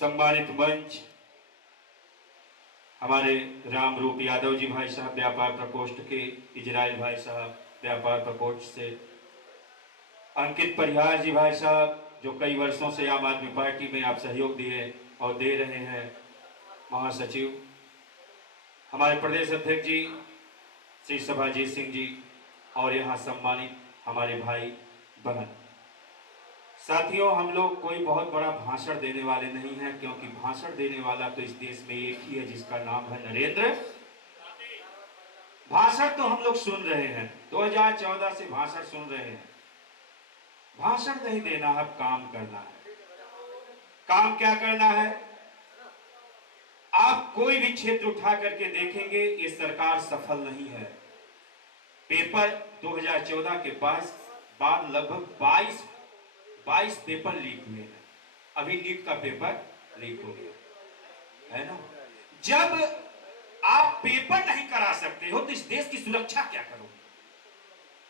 सम्मानित मंच हमारे राम रूप यादव जी भाई साहब व्यापार प्रकोष्ठ के, इजराइल भाई साहब व्यापार प्रकोष्ठ से, अंकित परिहार जी भाई साहब जो कई वर्षों से आम आदमी पार्टी में आप सहयोग दिए और दे रहे हैं, महासचिव हमारे प्रदेश अध्यक्ष जी श्री सभाजीत सिंह जी, और यहाँ सम्मानित हमारे भाई बहन। साथियों, हम लोग कोई बहुत बड़ा भाषण देने वाले नहीं हैं, क्योंकि भाषण देने वाला तो इस देश में एक ही है, जिसका नाम है नरेंद्र। भाषण तो हम लोग सुन रहे हैं, 2014 से भाषण सुन रहे हैं। भाषण नहीं देना है, काम करना है। काम क्या करना है? आप कोई भी क्षेत्र उठा करके देखेंगे, ये सरकार सफल नहीं है। पेपर 2014 के बाद लगभग 22 पेपर लीक हुए हैं। अभी नीट का पेपर लीक हो गया है ना। जब आप पेपर नहीं करा सकते हो तो इस देश की सुरक्षा क्या करोगे?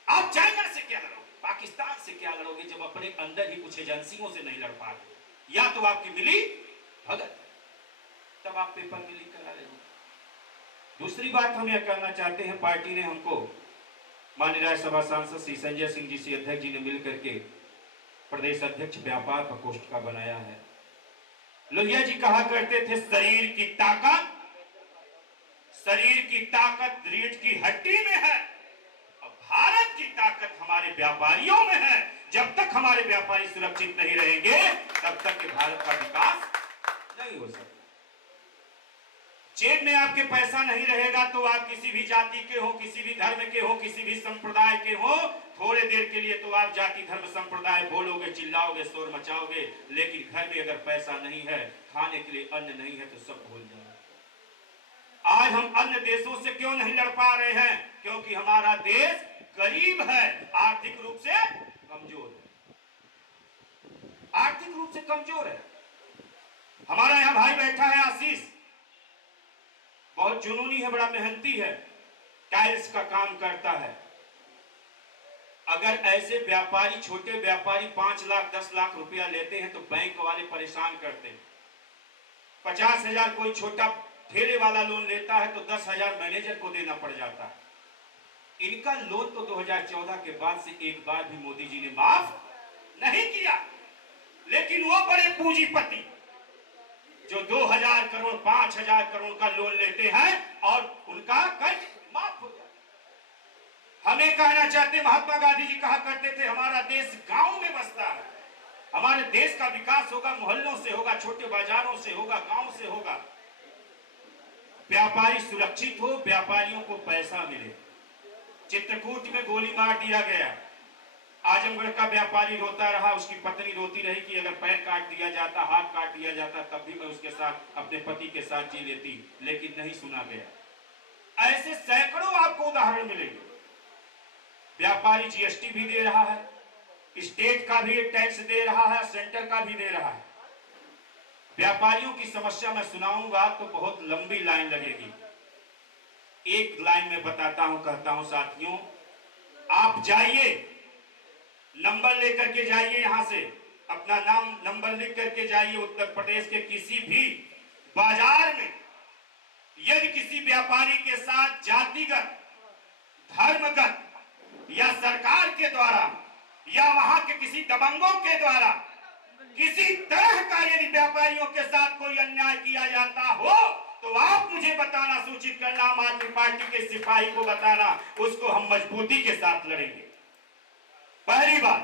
आप चाइना से क्या लड़ोगे, पाकिस्तान से क्या लड़ोगे, जब अपने अंदर ही कुछ एजेंसियों से नहीं लड़ पा रहे? या तो आपकी मिली भगत, तब आप पेपर में लीक करा रहे हो। दूसरी बात हम यह करना चाहते हैं, पार्टी ने हमको माननीय राज्यसभा सांसद श्री संजय सिंह जी से अध्यक्ष जी ने मिलकर के प्रदेश अध्यक्ष व्यापार प्रकोष्ठ का बनाया है। लोहिया जी कहा करते थे, शरीर की ताकत रीढ़ की हड्डी में है, और भारत की ताकत हमारे व्यापारियों में है। जब तक हमारे व्यापारी सुरक्षित नहीं रहेंगे, तब तक भारत का विकास नहीं हो सकता। जेब में आपके पैसा नहीं रहेगा तो आप किसी भी जाति के हो, किसी भी धर्म के हो, किसी भी संप्रदाय के हो, थोड़े देर के लिए तो आप जाति धर्म संप्रदाय बोलोगे, चिल्लाओगे, शोर मचाओगे, लेकिन घर में अगर पैसा नहीं है, खाने के लिए अन्न नहीं है, तो सब भूल जाओगे। आज हम अन्य देशों से क्यों नहीं लड़ पा रहे हैं? क्योंकि हमारा देश गरीब है, आर्थिक रूप से कमजोर है। आर्थिक रूप से कमजोर है। हमारा यहाँ भाई बैठा है आशीष, बहुत जुनूनी है, बड़ा मेहनती है, टाइल्स का काम करता है। अगर ऐसे व्यापारी, छोटे व्यापारी 5 लाख 10 लाख रुपया लेते हैं तो बैंक वाले परेशान करते हैं। 50,000 कोई छोटा ठेले वाला लोन लेता है तो 10,000 मैनेजर को देना पड़ जाता है। इनका लोन तो 2014 के बाद से एक बार भी मोदी जी ने माफ नहीं किया, लेकिन वो बड़े पूंजीपति जो 2,000 करोड़ 5,000 करोड़ का लोन लेते हैं और उनका कर्ज माफ हो जाता। हमें कहना चाहते, महात्मा गांधी जी कहा करते थे, हमारा देश गांव में बसता है। हमारे देश का विकास होगा मोहल्लों से होगा, छोटे बाजारों से होगा, गांव से होगा। व्यापारी सुरक्षित हो, व्यापारियों को पैसा मिले। चित्रकूट में गोली मार दिया गया, आजमगढ़ का व्यापारी रोता रहा, उसकी पत्नी रोती रही कि अगर पैर काट दिया जाता, हाथ काट दिया जाता, तब भी मैं उसके साथ, अपने पति के साथ जी लेती, लेकिन नहीं सुना गया। ऐसे सैकड़ों आपको उदाहरण मिलेंगे। व्यापारी जीएसटी भी दे रहा है, स्टेट का भी टैक्स दे रहा है, सेंटर का भी दे रहा है। व्यापारियों की समस्या मैं सुनाऊंगा तो बहुत लंबी लाइन लगेगी। एक लाइन में बताता हूं, कहता हूं साथियों, आप जाइए, नंबर लेकर के जाइए, यहां से अपना नाम नंबर लिख करके जाइए। उत्तर प्रदेश के किसी भी बाजार में यदि किसी व्यापारी के साथ जातिगत, धर्मगत या सरकार के द्वारा या वहां के किसी दबंगों के द्वारा किसी तरह का यदि व्यापारियों के साथ कोई अन्याय किया जाता हो, तो आप मुझे बताना, सूचित करना, आम आदमी पार्टी के सिपाही को बताना, उसको हम मजबूती के साथ लड़ेंगे। पहली बात।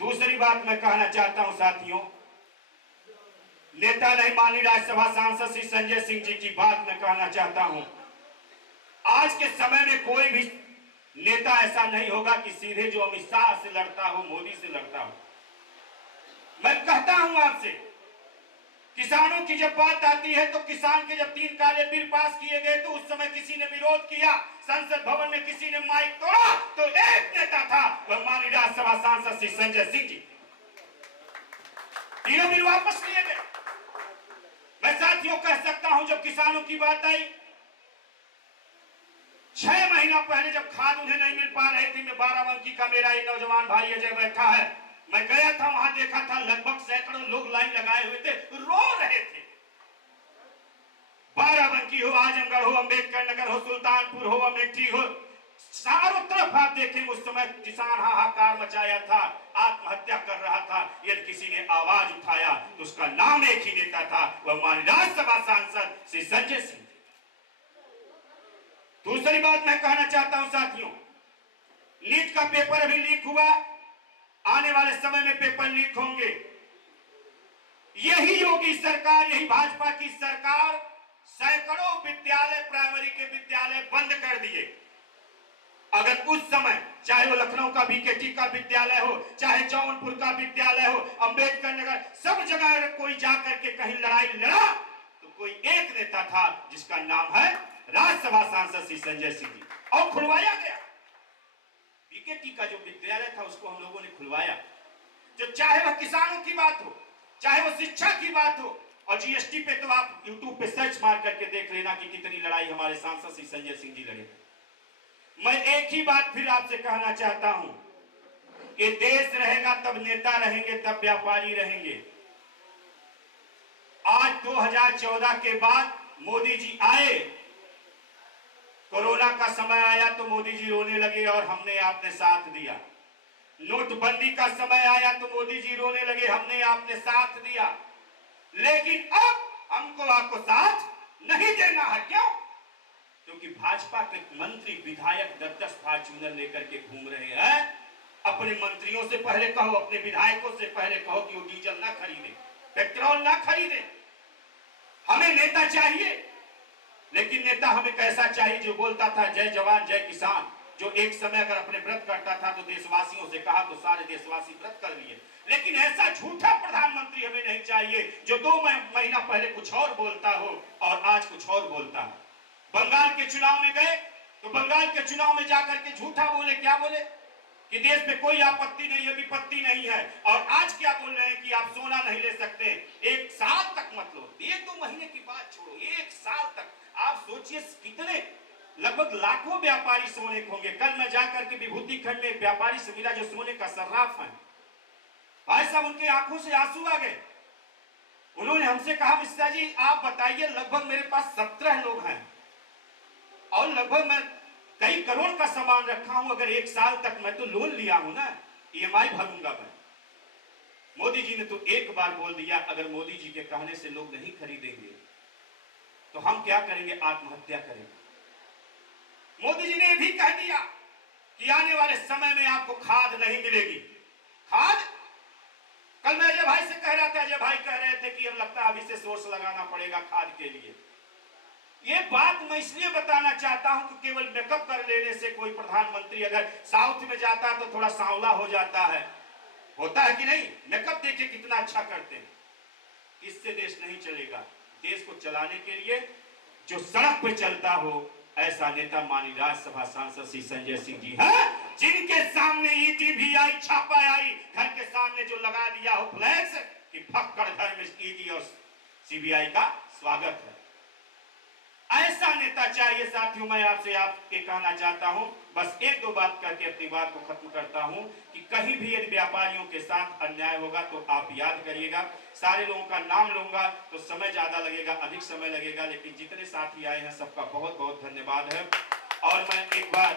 दूसरी बात मैं कहना चाहता हूं साथियों, नेता नहीं, माननीय राज्यसभा सांसद श्री संजय सिंह जी की बात मैं कहना चाहता हूं। आज के समय में कोई भी नेता ऐसा नहीं होगा कि सीधे जो अमित शाह से लड़ता हो, मोदी से लड़ता हो। मैं कहता हूं आपसे, किसानों की जब बात आती है तो किसान के जब 3 काले बिल पास किए गए तो उस समय किसी ने विरोध किया, संसद भवन में किसी ने माइक तोड़ा, तो एक नेता था, वह माननीय राज्यसभा सांसद श्री संजय सिंह जी। 3 बिल वापस लिए गए। मैं साथियों कह सकता हूं, जब किसानों की बात आई, 6 महीना पहले जब खाद उन्हें नहीं मिल पा रही थी, मैं बाराबंकी का मेरा एक नौजवान भाई अजय बैठा है, मैं गया था, वहां देखा था लगभग सैकड़ों लोग लाइन लगाए हुए थे, रो रहे हो, अम्बेडकर नगर हो, सुल्तानपुर हो, अमेठी हो, चारों तरफ आप देखेंगे उस समय किसान हाहाकार मचाया था, आत्महत्या कर रहा था। यदि किसी ने आवाज उठाया तो उसका नाम एक ही नेता था, वह माननीय राज्यसभा सांसद श्री संजय सिंह। दूसरी बात मैं कहना चाहता हूं साथियों, नीट का पेपर अभी लीक हुआ, आने वाले समय में पेपर लीक होंगे। यही योगी सरकार, यही भाजपा की सरकार सैकड़ों विद्यालय, प्राइमरी के विद्यालय बंद कर दिए। अगर उस समय चाहे वो लखनऊ का बीकेटी का विद्यालय हो, चाहे जौनपुर का विद्यालय हो, अंबेडकर नगर, सब जगह अगर कोई जाकर के कहीं लड़ाई लड़ा तो कोई एक नेता था जिसका नाम है राज्यसभा सांसद श्री संजय सिंह जी, और खुलवाया गया। बीकेटी का जो विद्यालय था उसको हम लोगों ने खुलवाया। जो चाहे वह किसानों की बात हो, चाहे वो शिक्षा की बात हो, और जीएसटी पे तो आप यूट्यूब पे सर्च मार करके देख लेना कि कितनी लड़ाई हमारे सांसद श्री संजय सिंह जी लड़े। मैं एक ही बात फिर आपसे कहना चाहता हूं कि देश रहेगा तब नेता रहेंगे, तब व्यापारी रहेंगे। आज 2014 के बाद मोदी जी आए, कोरोना का समय आया तो मोदी जी रोने लगे और हमने आपने साथ दिया। नोटबंदी का समय आया तो मोदी जी रोने लगे, हमने आपने साथ दिया। लेकिन अब हमको आपको साथ नहीं देना है। क्यों? क्योंकि भाजपा के मंत्री विधायक 10-10 फॉर्च्यूनर लेकर के घूम रहे हैं। अपने मंत्रियों से पहले कहो, अपने विधायकों से पहले कहो कि वो डीजल ना खरीदे, पेट्रोल ना खरीदे। हमें नेता चाहिए, लेकिन नेता हमें कैसा चाहिए जो बोलता था जय जवान जय किसान, जो एक समय अगर अपने व्रत करता था तो देशवासियों से कहा तो सारे देशवासी व्रत कर लिए। लेकिन ऐसा झूठा प्रधानमंत्री हमें नहीं चाहिए जो 2 महीना पहले कुछ और बोलता हो और आज कुछ और बोलता है। बंगाल के चुनाव में गए तो बंगाल के चुनाव में जाकर के झूठा बोले, क्या बोले कि देश में कोई आपत्ति नहीं है, विपत्ति नहीं है, और आज क्या बोल रहे हैं कि आप सोना नहीं ले सकते, 1 साल तक मत लो। 1-2 महीने की बात छोड़ो, 1 साल तक आप सोचिए कितने, लगभग लाखों व्यापारी सोने होंगे। कल मैं जाकर के विभूति खंड में एक व्यापारी से मिला जो सोने का सर्राफ है। भाई साहब उनके आंखों से आंसू आ गए। उन्होंने हमसे कहा मिश्रा जी आप बताइए, लगभग मेरे पास 17 लोग हैं और लगभग मैं कई करोड़ का सामान रखा हूं, अगर 1 साल तक मैं तो लोन लिया हूं ना, ईएमआई भरूंगा मैं। मोदी जी ने तो एक बार बोल दिया अगर मोदी जी के कहने से लोग नहीं खरीदेंगे तो हम क्या करेंगे, आत्महत्या करेंगे। मोदी जी ने यह भी कह दिया कि आने वाले समय में आपको खाद नहीं मिलेगी। खाद, कल मैं अजय भाई से कह रहा था, अजय भाई कह रहे थे कि अब लगता है अभी से सोर्स लगाना पड़ेगा खाद के लिए। ये बात मैं इसलिए बताना चाहता हूं कि केवल मेकअप कर लेने से कोई प्रधानमंत्री अगर साउथ में जाता है तो थोड़ा सांवला हो जाता है, होता है कि नहीं? मेकअप देखिए कितना अच्छा करते हैं। इससे देश नहीं चलेगा। देश को चलाने के लिए जो सड़क पे चलता हो ऐसा नेता माननीय राज्यसभा सांसद श्री संजय सिंह जी हैं, जिनके सामने ईडी भी आई, छापा आई, घर के सामने जो लगा दिया हो फ्लैक्स कि फक्कड़ घर में ईडी और सीबीआई का स्वागत है। ऐसा नेता चाहिए साथियों। मैं आपसे आपके कहना चाहता हूं, बस 1-2 बात करके अपनी बात को खत्म करता हूं कि कहीं भी यदि व्यापारियों के साथ अन्याय होगा तो आप याद करिएगा। सारे लोगों का नाम लूंगा तो समय ज्यादा लगेगा, अधिक समय लगेगा, लेकिन जितने साथी आए हैं सबका बहुत बहुत धन्यवाद है। और मैं एक बार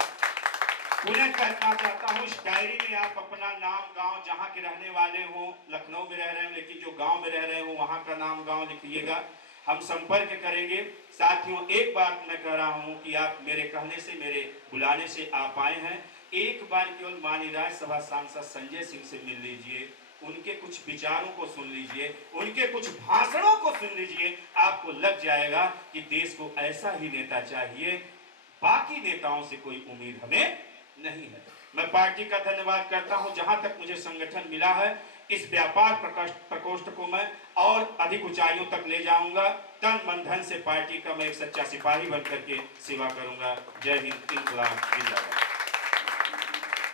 पुनः कहना चाहता हूँ, इस डायरी में आप अपना नाम, गांव, जहां के रहने वाले हो, लखनऊ में रह रहे हैं लेकिन जो गांव में रह रहे हो वहां का नाम, गांव लिखिएगा। हम संपर्क करेंगे। साथियों एक बात मैं कह रहा हूं कि आप मेरे कहने से, मेरे बुलाने से आप आए हैं, एक बार केवल माननीय राज्यसभा सांसद संजय सिंह से मिल लीजिए, उनके कुछ विचारों को सुन लीजिए, उनके कुछ भाषणों को सुन लीजिए, आपको लग जाएगा कि देश को ऐसा ही नेता चाहिए। बाकी नेताओं से कोई उम्मीद हमें नहीं है। मैं पार्टी का धन्यवाद करता हूं। जहां तक मुझे संगठन मिला है, इस व्यापार प्रकोष्ठ को मैं और अधिक ऊंचाइयों तक ले जाऊंगा। तन मन धन से पार्टी का मैं एक सच्चा सिपाही बनकर के सेवा करूंगा। जय हिंद, इंकलाब जिंदाबाद।